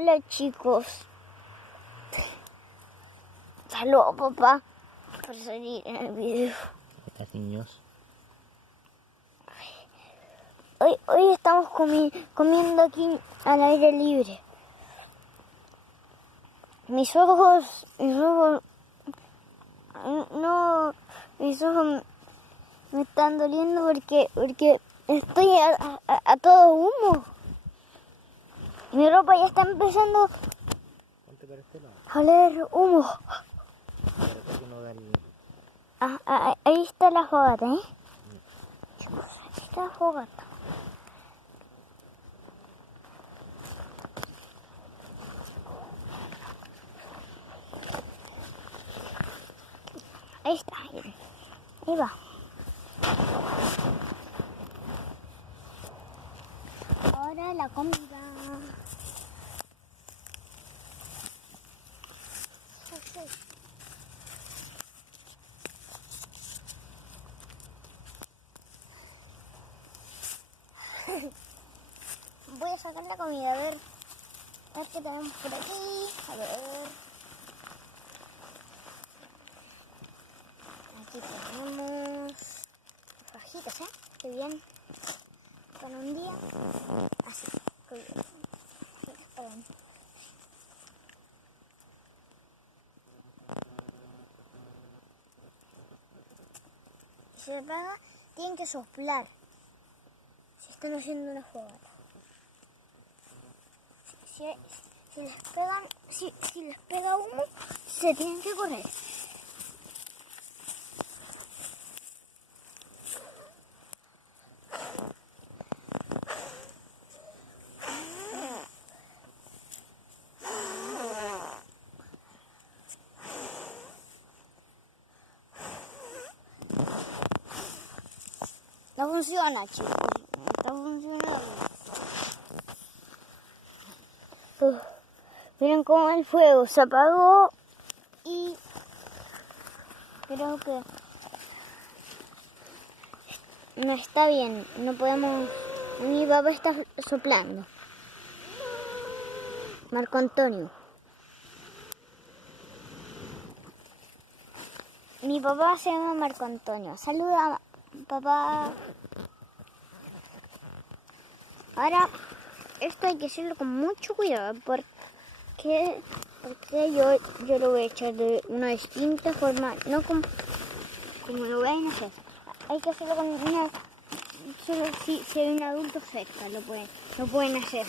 Hola chicos. Saludos papá por salir en el video. Hola niños. Hoy estamos comiendo aquí al aire libre. Mis ojos me están doliendo porque estoy a todo humo. Mi ropa ya está empezando Ponte para este lado. a oler humo. Para que no da el... Ahí está la fogata, ¿eh? Chicos, ahí está la fogata. Ahí está, ahí va. Ahora la comida. Voy a sacar la comida, a ver qué tenemos por aquí. A ver. Aquí tenemos fajitas, ¿eh? Qué bien. Para un día. Así. Qué bien. Para un... Si se apaga, tienen que soplar. Si están haciendo una fogata. Si les pega humo, se tienen que correr. No funciona, chicos. No está funcionando. Miren cómo el fuego se apagó y creo que no está bien. No podemos... Mi papá está soplando. Marco Antonio. Mi papá se llama Marco Antonio. Saluda, papá. Ahora, esto hay que hacerlo con mucho cuidado porque yo lo voy a echar de una distinta forma, no como lo vayan a hacer. Hay que hacerlo con una... Solo si hay un adulto cerca lo pueden hacer.